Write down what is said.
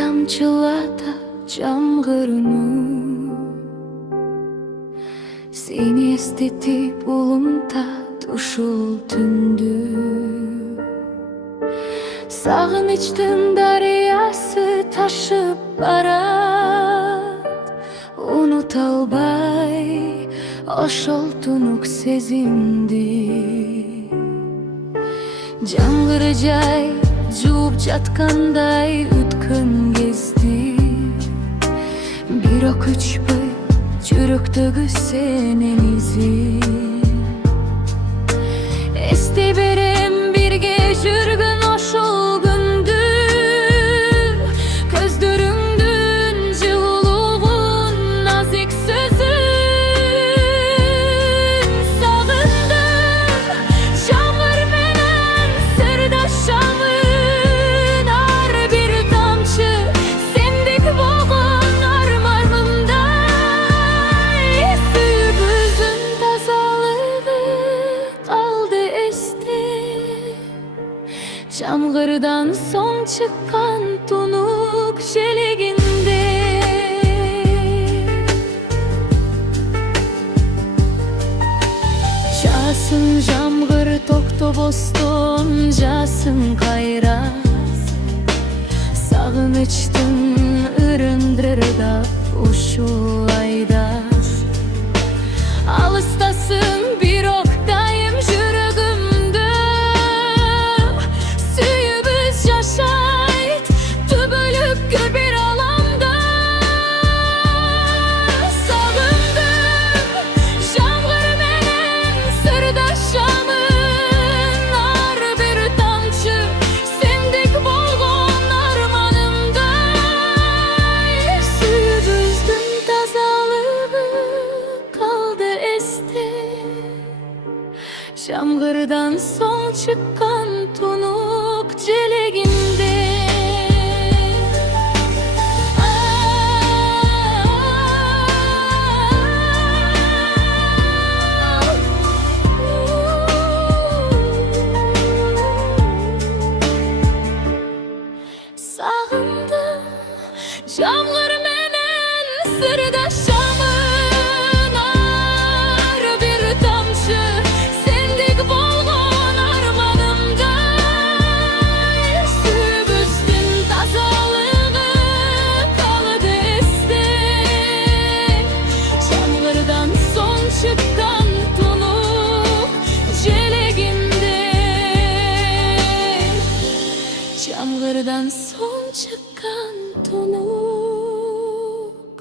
тамчылата жамгырыны, сени эстетип улунтат ушул түндү. Сагынычтын дарыясы ташып барат, унута албай ошол тунук сезимди. Жамгыр жай жууп жаткандай өткөн кезди, бирок өчпөй жүрөктөгү сенин изин. Эстей берем бирге жүргөн ошол күндү, көздөрүңдүн жылуулугун, назик сөзүн сагындым. Жамгыр менен сырдашамын, ар бир тамчы сендик болгон арманымдай. Сүйүүбүздүн тазалыгы калды эсте, жамгырдан соң чыккан тунук желегинде. Жасын жамгыр токтобостон, жасын кайра, сагынычтын ырындырдап ушул айда. Алыстасың бирок дайым жүрөгүмдө, сүйүүбүз жашайт түбөлүккө бир аламда. Сагындым, жамгыр менен сырдашамын, ар бир тамчы сендик болгон арманымдай. Сүйүүбүздүн тазалыгы калды эсте, жамгырдан соң чыккан тунук желегинде. Сагындым, жамгыр менен сырдашамын, ар бир тамчы сендик болгон арманымдай. Сүйүүбүздүн тазалыгы калды эсте, жамгырдан соң чыккан тунук желегинде. Жамгырдан соң чыккан тунук